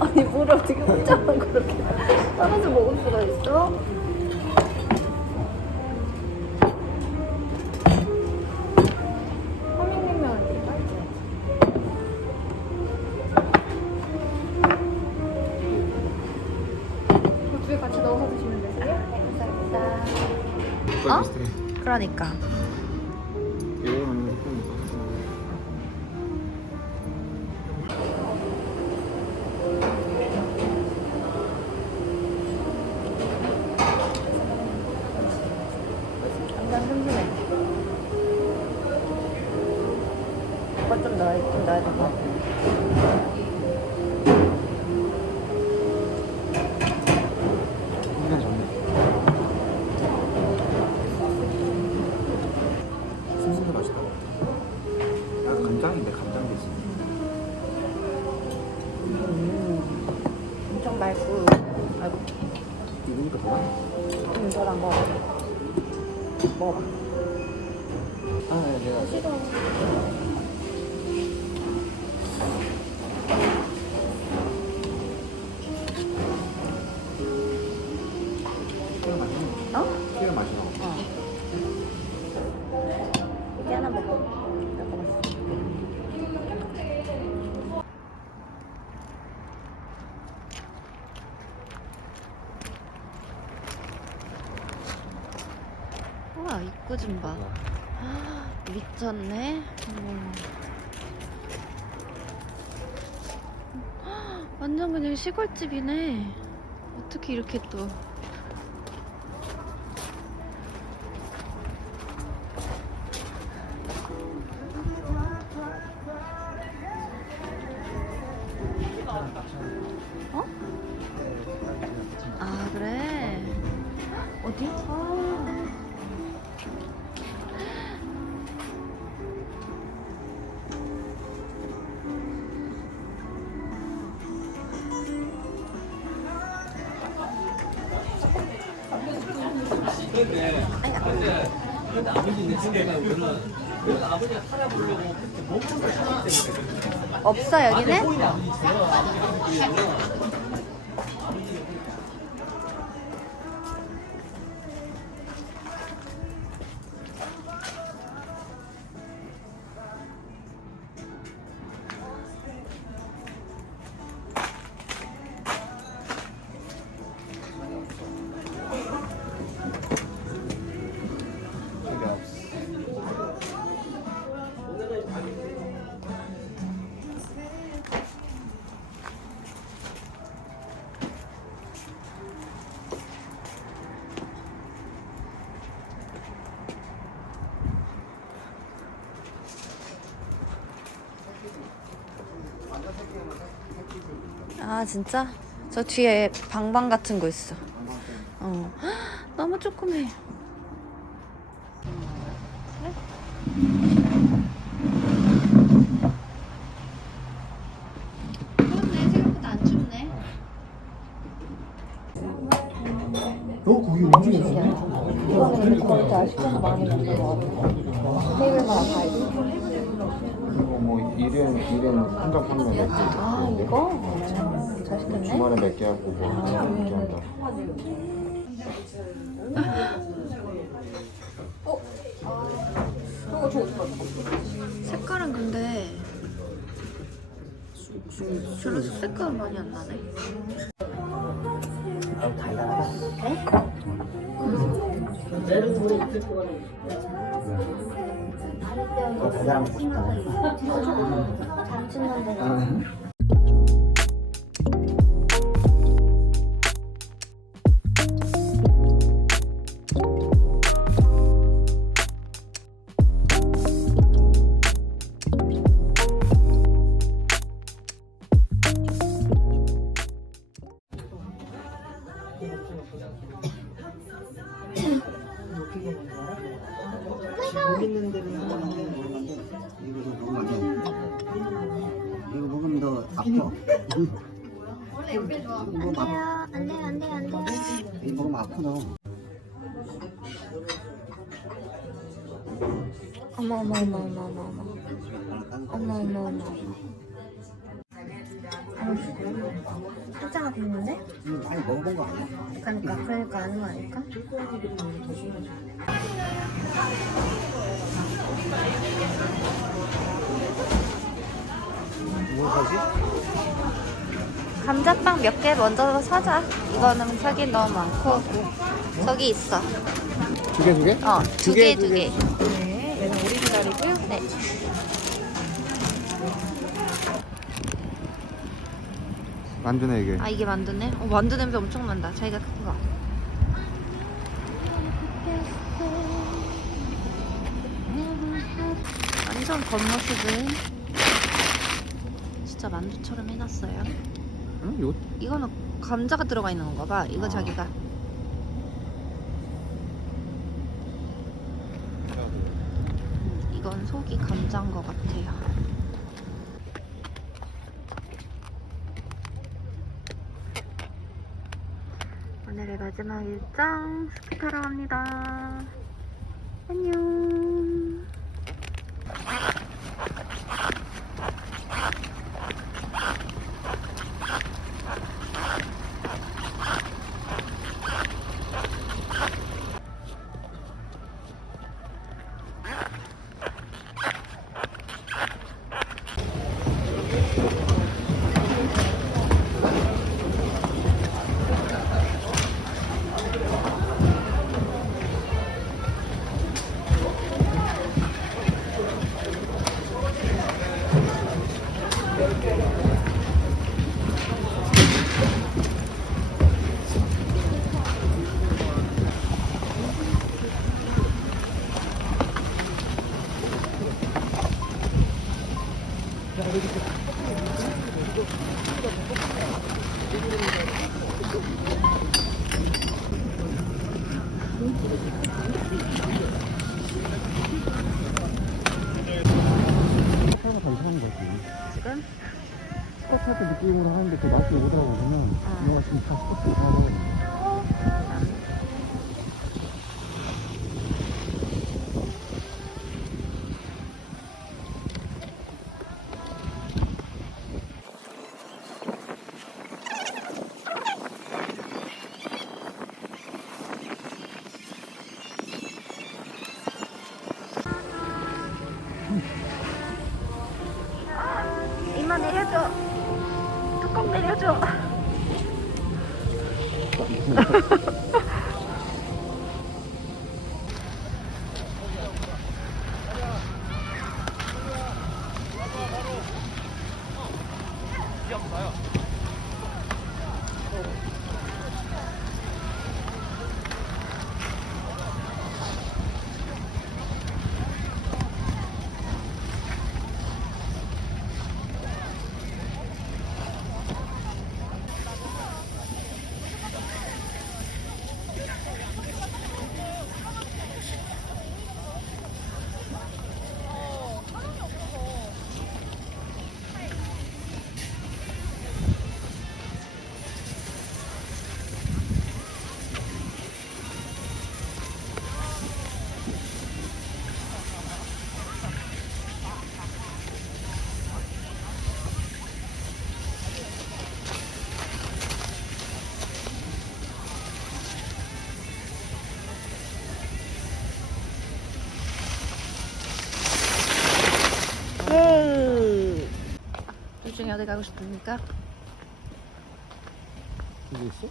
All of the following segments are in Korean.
아니 물을 어떻게 혼자만 그렇게 따라서 먹을 수가 있어? 허밍냉면 이렇게 빨지. 두개 같이 넣어서 드시면 되세요? 네, 감사합니다. 어? 그러니까. 완전 슴슴해. 이거 좀 넣어야 될 것 같아. 순수도 맛있다. 나 간장인데 간장 대신. 엄청 맑고. 아이고. 익으니까 더 나네. 저랑 먹어봐. 먹어봐. 아, 네, 내가 싫어. 끼가 맛있네. 어? 끼가 맛있어. 어. 이제 하나 먹고. 먹어봤어. 우와, 입구 좀 봐. 미쳤네. 완전 그냥 시골집이네. 어떻게 이렇게 또. 어? 아, 그래? 어디? 아. 없어 여기는? 아 진짜? 저 뒤에 방방 같은 거 있어. 어. 헉, 너무 조그매. 그렇네, 생각보다 안 춥네. 고기 엄청 맛있네. 이거는 거의 다 시켜서 많이 먹는 거 같아. 테이블마다 다 있어. 이거 뭐 일은 한정 판매 몇 개. 아 이거? 잘 시켰네. 주말에 몇 개 하고 뭐 이렇게 한다. 색깔은 근데 별로 색깔은 많이 안 나네. 달달한 거 싶다. 담치는데. 이거 먹으면 너 아파. 안 돼요. 이거 먹으면 아파 너. 어머. 살짝하고 있는데? 아니 먹어본 거 아니야? 그러니까 아는 거 아닐까? 뭐 사지? 감자빵 몇 개 먼저 사자. 이거는 사긴 너무 많고. 저기 있어. 두 개? 어, 두 개. 개. 네, 얘는 오리지널이고요. 네. 만두네 이게. 아, 이게 만두네? 만두 냄새 엄청 난다. 자기가 큰 거. 완전 겉모습은 진짜 만두처럼 해놨어요. 응? 이거 이거는 감자가 들어가 있는 건가 봐. 이거 자기가. 이건 속이 감자인 것 같아요. 오늘의 마지막 일정 스키 타러 갑니다. 안녕. 하나가 더 이상한 거 같아. 지금 스쿼트 할때 느낌으로 하는데 그 맛이 오더라고 보면 이거가 지금 다 스쿼트 하고 이마 내려줘. 뚜껑 내려줘. 둘 중에 어디 가고 싶습니까? 이게 있어?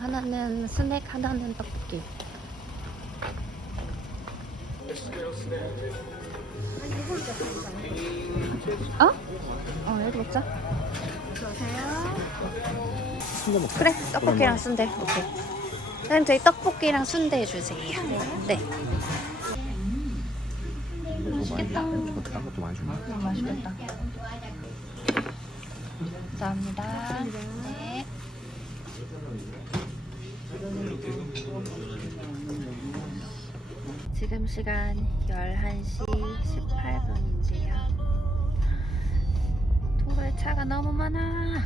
하나는 스낵, 하나는 떡볶이. 여기 먹자. 순대 먹자. 그래, 떡볶이랑 순대. 오케이. 그럼 저희 떡볶이랑 순대 해주세요. 네. 맛있겠다. 딴 것도 많이 주네. 너무 맛있겠다. 감사합니다. 네. 지금 시간 11시 18분인데요. 도로에 차가 너무 많아.